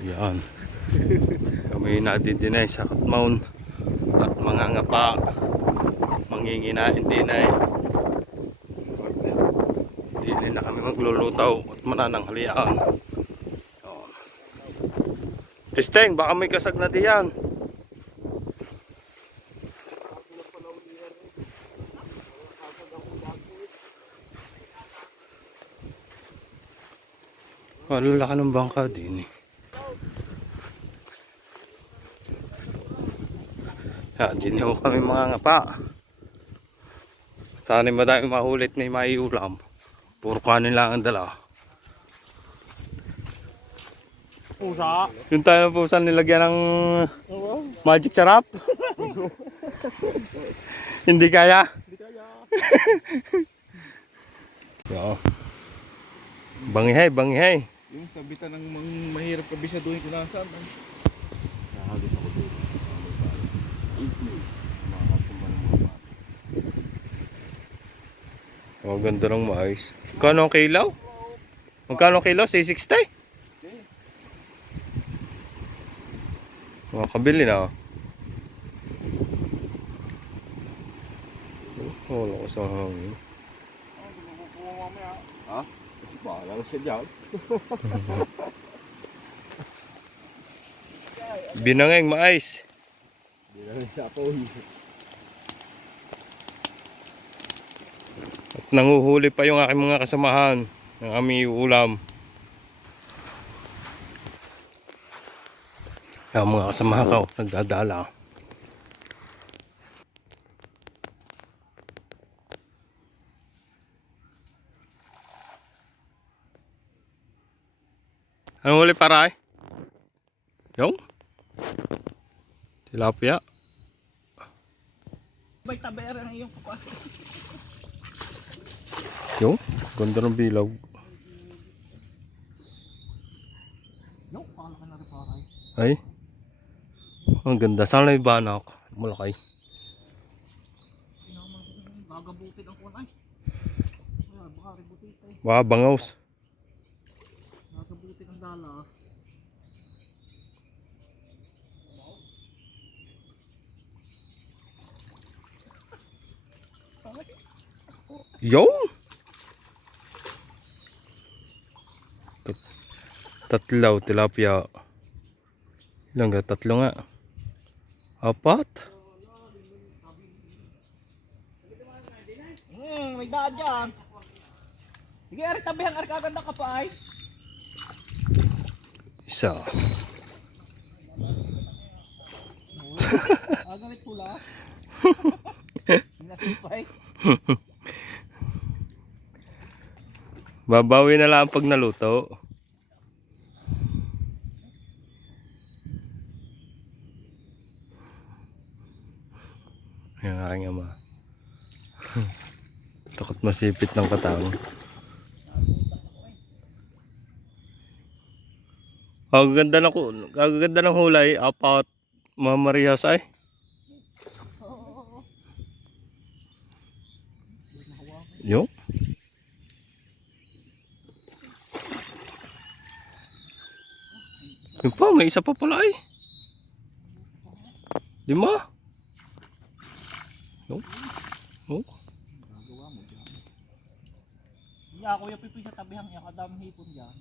Yan. Kami nadidinay sa Katmaon at mga ngapa. Manginginain din ay. Hindi na kami maglulutaw at manananghalian. Kristeng, baka may kasag na diyan. Lalaki ng bangka din eh. Yan, din ho kami mga ngapa. Sana madami mahulit na may ulam. Puro kanin lang ang dala. Pusa. Yung tayo ng pusa nilagyan ng magic sarap. Hindi kaya. Hindi kaya. Yo. Bangihay, bangihay. Yung sabitan ng mahirap kabisaduhin ko nasaan. Nahagis ako doon. Oh, ganda ng mais. Magkano ang kilaw? Magkano ang kilaw? 660? Makakabili na. Oh, lakas ang hangin. Ha? Bahala na siya dyan. Binangeng mais. Hindi na rin sa ako. At nanguhuli pa yung aking mga kasamahan ng aming ulam. Yung mga kasamahan ko nagdadala. Anong huli paray? Yung? Tilapia. May tabera na iyong kapatid. Yung? Ganda ng bilaw. No, pakala ka na rin paray. Ay. Ang ganda. Saan na yung banak? Malaki. Gagabutin ang kunay. Baka ributin tayo. Baka bangaws. Gagabutin ang dala. Yung? Tatlaw, tilapia. Ilang nga? Tatlo nga. Apat. May daan dyan. Sige, Ari, tabihan, Ari, kaganda ka pa ay. Isa. Agamit hula. Nasipay. Babawi na lang pag naluto. Yung aking ama. Takot masipit ng katang. Gaganda ng hulay. Apat. Mga Marias ay. Yo. Yung pa, may isa pa pala ay. 5. Yo. Oh. Gagawa mo dyan. Yeah, Kuya Pipi sa tabihan niya, kadaming hipon dyan.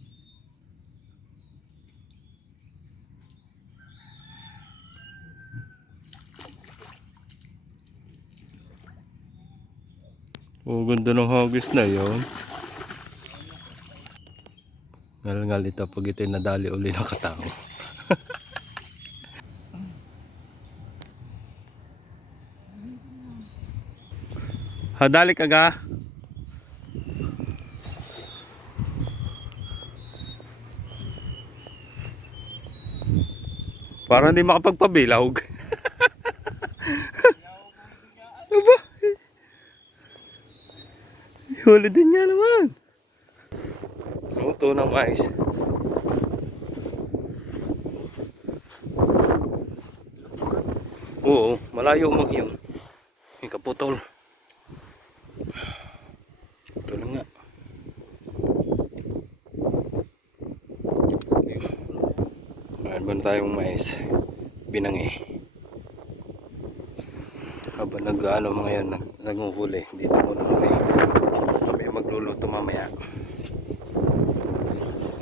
Oh, ganda ng hagis na yun. Ngal-ngal ito pag ito'y nadali uli ng katao. Hadali ka ga? Parang hindi makapagpabilog. Aba? Huli din niya naman. Luto ng mais. Oo, malayo mag yun. May kaputol. Ito lang nga. Meron tayong mais. Binangi. Habang nag-ano mga yan, naghuhuli. Dito muna muna kami magluluto mamaya.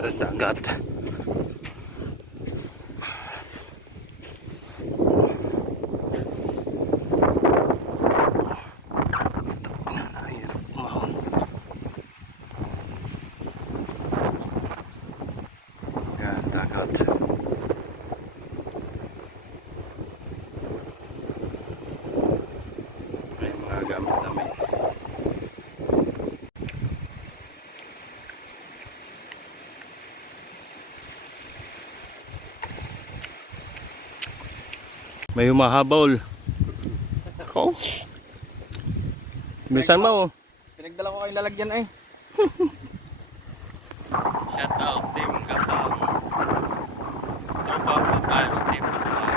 Para sa agad. Yan, dagat. May mga gamit namin. May humahabol. Ako. Bilisan mo. Pinagdala ko kayong lalagyan eh. Shout out Team Kapang. Kapang Vibes Team Pasay.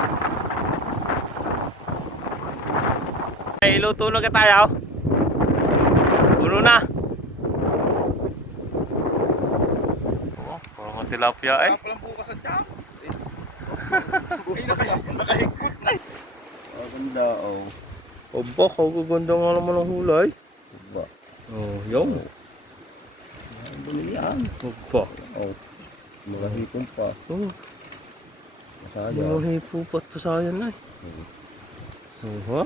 Ay, luto na ka tayo. Puno na. Oh, parang tilapia eh. Palang bukas ang tiyak. Nakahigkot na. Oh, ganda, oh. Oba, kagaganda nga naman ang hulay. Ba. Oh, yung. Ang bumili yan. Oba. Oh. Mga hipon pa. Oh, Masaya. mga hipo pat pasayan na eh. Oh, ha?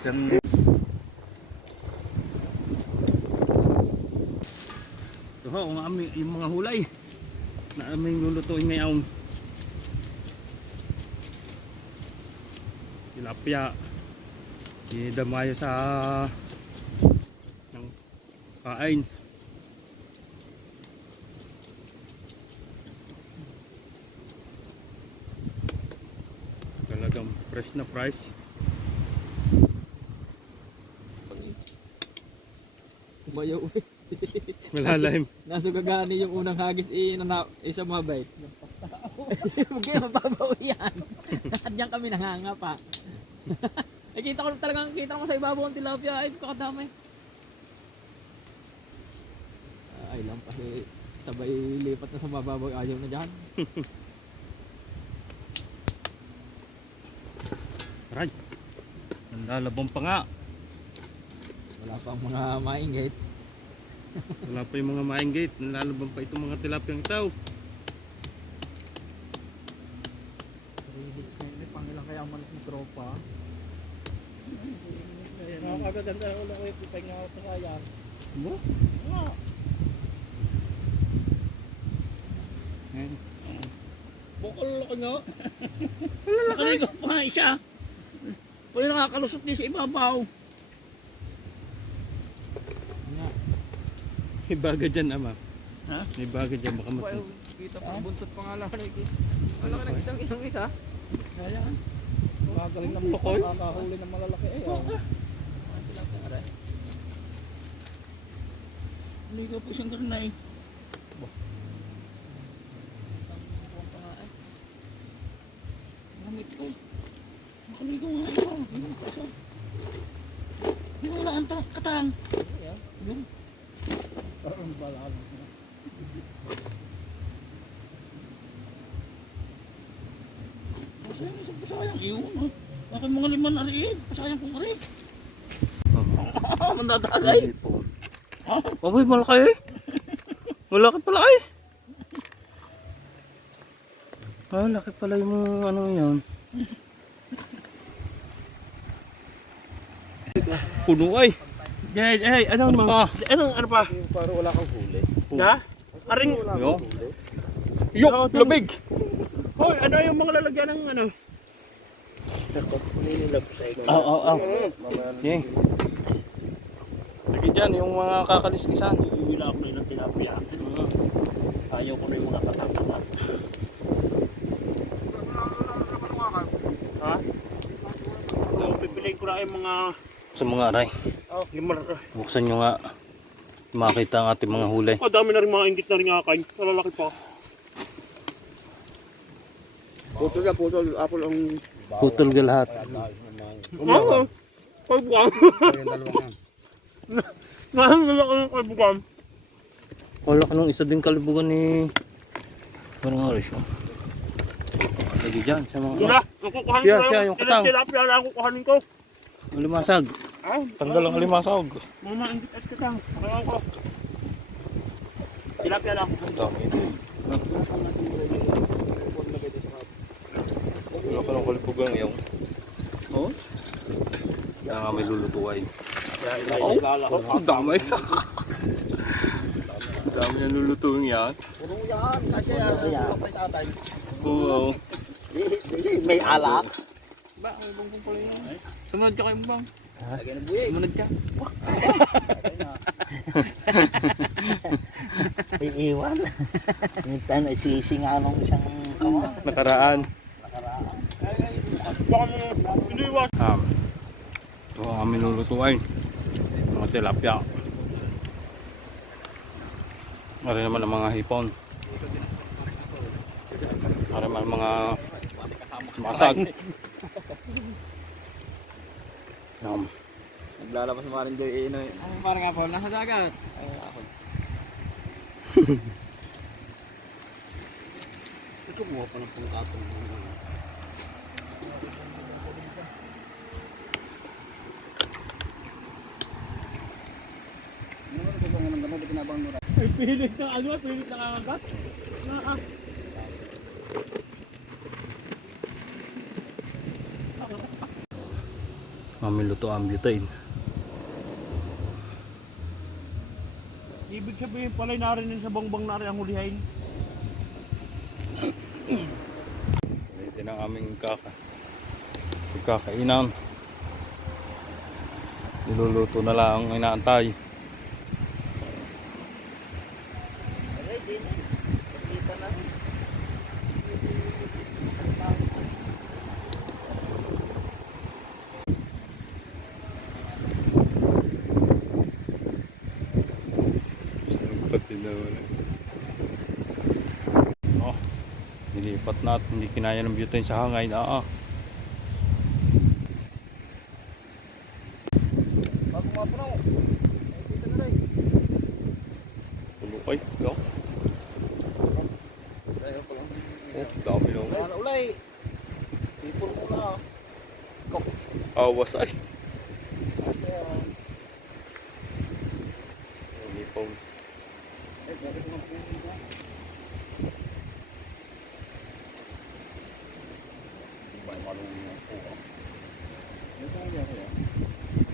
Isang Ito ho, yung mga hulay na aming lulutuin ngayon. Tilapia. Idamayo sa ng kain. Talagang fresh na fresh. Bayaw eh. Malalim. Nasa gagani yung unang hagis isa mabait. Huwag kayo mababaw yan. Diyan kami nanganga pa. Eh kita ko sa ibabaw ang tilapia. Ay kakadamay. Ay lang kasi sabay lipat na sa mababaw. Ayaw na dyan. Aray. Ang lalabang pa nga. Wala pa ang mga maingit. Wala pa yung mga maingit. Nalalabang pa itong mga tilapiyang itaw. Pangilang kaya malit ng tropa. Nakakaganda wala ko yung pipay nga ako sa kaya. Mo? Bukol ko nga. Nakaligaw pa nga isa. Kung nakakalusot din sa ibabaw. Nga. May baga dyan ama. Ha? May baga dyan baka matun. Kita pa buntot pa nga lang. Wala ka nag-isang isang isa. Kaya ka. Magaling ng Tukoy? Nakakahuli ng malalaki eh. Ligaw po siyang garnay. Gamit ko. Nakaligaw nga ito. Hindi wala ang katang. Yung. Parang balaan. Pasayang iyon. Bakit mga liman na rin? Pasayang kong rin. Mandadagay. Abay, malaki eh. Malaki pala eh. Ah, laki pala yung ano yan. Puno ay. Ano pa? Ano pa? Parang wala kang huli. Ha? Aring. Yo. Yok, lumig. Hoy, ano yung mga lalagyan ng ano? Oo. Okay. Sige dyan, yung mga kakaliskisan. Iwila ako na ng tilapia. Ayaw ko na yung mga katak-katak. Ha? So, pipiliin ko na yung mga... Sa mga aray, limar. buksan nyo nga. Makita ang ating mga huli. Dami na rin mga inggit na rin akain. Nalalaki pa. Putol yan, putol. Apple ang... Putol ka lahat. Oo. Kalbukan. Yung dalawang yan. Nalalaki ng kalbukan. Wala ka nung isa din kalibugan ni... Parang oras yun. Sige dyan, sa mga... Wala, nakukuhanin Siya, ko siya, yung katang. tilapia lang kukuhanin ko. Malimasag. Ay, Tanggal ang halimasag. mama, hindi at katang. Kaya ko. Tilapia lang. Ang dami ito. Wala ka ng kalipugang yung. Oo? Kaya nga may lulutuin. Ang dami. Ang dami na lulutuin yan. Puro yan. Kasi yan. May tatay. Oo. May alak. Ba, may bongbong pala yun. Sumunod ka kayo bang? Lagyan ng buhay. Sumunod ka. May iwan. Mintan ay sisinga nung isang kawan. Nakaraan. Baka mo, iniwan. Ito ang aming lulutuin. Mga tilapia. Ari naman ang mga hipon. Ari naman ang mga masag. Naglalabas mo rin doon ino. Parang nga po, nasa dagat. Ay, ako. Ito mo pa ng pangkatong. Ay, pilit ng ano, pilit ng agat. Aming luto ang butane. Ibig sabihin pala narinig sa bongbong na rin ang hulihain. Ito na ang aming pagkakainan. Niluluto na lang ang inaantay. Pati na wala. Oh, nilipat na at hindi kinaya ng butane sa hangay na Bago mga puno. Dito na rin. Tulukay, go. Oh, dami lang. Wala na ulay. People mo na. Awas ay. Hipon.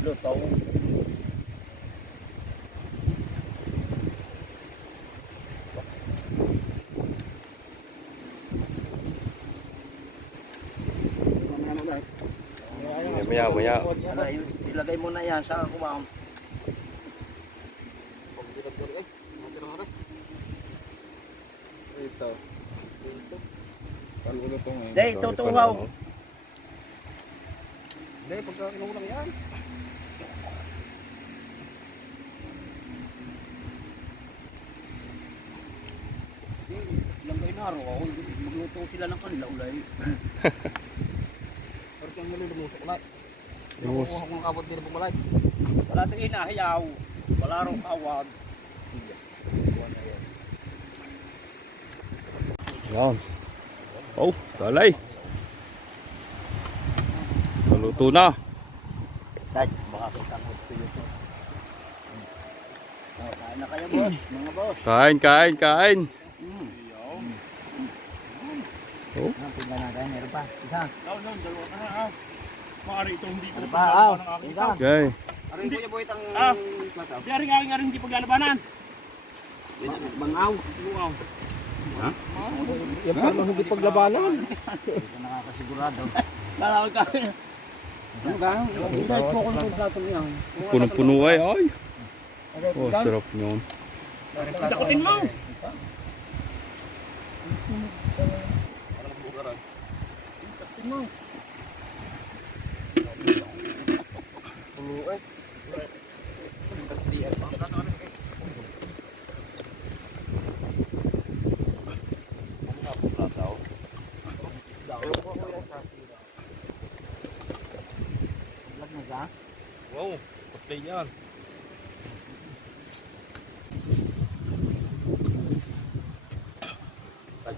Lutaw. Maya. Ilagay mo na yan sa kumam. Ito. Palulo to ngayon. Day, tutuhaw. Day, pagka kinulang yan. Ilang kayo na araw ako, magluto sila ng kanila ulay. Pero siyang nalulumusok na. Nakukuha kong kapot din ng bumalay. Wala tayong inahiyaw. Wala rong awad. Yan. Oh, talay. Naluto na. Dad, baka kitang tuyo to. Kain na kayo boss, mga boss. Kain. Oh, Tingnan na kayo, meron pa. Isa. Dalawa na ha. Maaari ito hindi ko Ano pa? Aw, ng aking isa. okay. Aray ko yung buhit ang plata. Dari nga rin hindi paglalabanan. Bangaw. Luaw. Yan pa naman hindi paglabanan. Ito nakakasigurado. Lalawag ka. Ano ka? Kahit po kung yung plato niya. Punong-puno ay. Oh, sarap nyon. Dakutin mo. Wow, patay yan.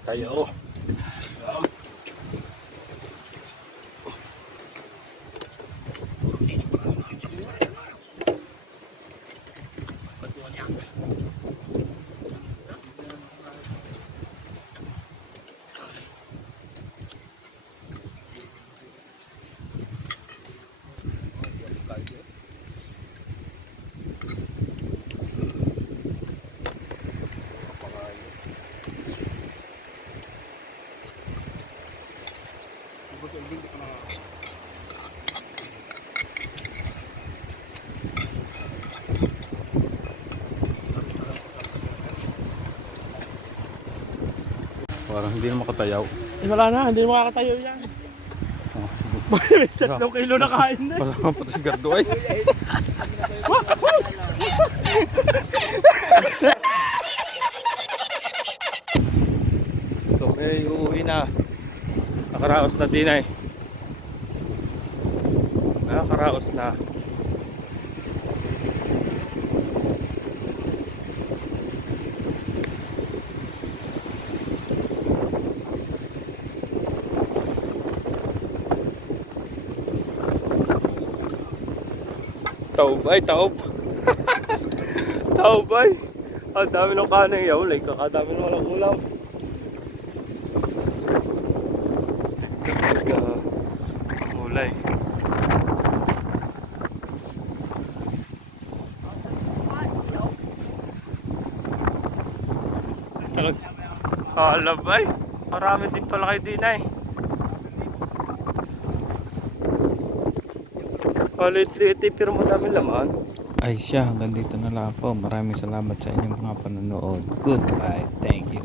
Tayo. Parang hindi na makatayaw. Wala na, hindi makakatayo yan. Oh, sige. May 3 kilo na kain na. Wala nga pati si Gardo ay. Kami uuwi na. Nakaraos na din ay. Nakaraos na. Taob ay, taob. Taob ay. Ang dami ng kanin yaw. Like, kakadami ng walang ulam. Mulay. Talag. Halab ay. Marami din pala kayo din ay. Lit-lit pero madami laman. Ay siya, hanggang dito na lang po. Maraming salamat sa inyong mga panonood. Goodbye. Thank you.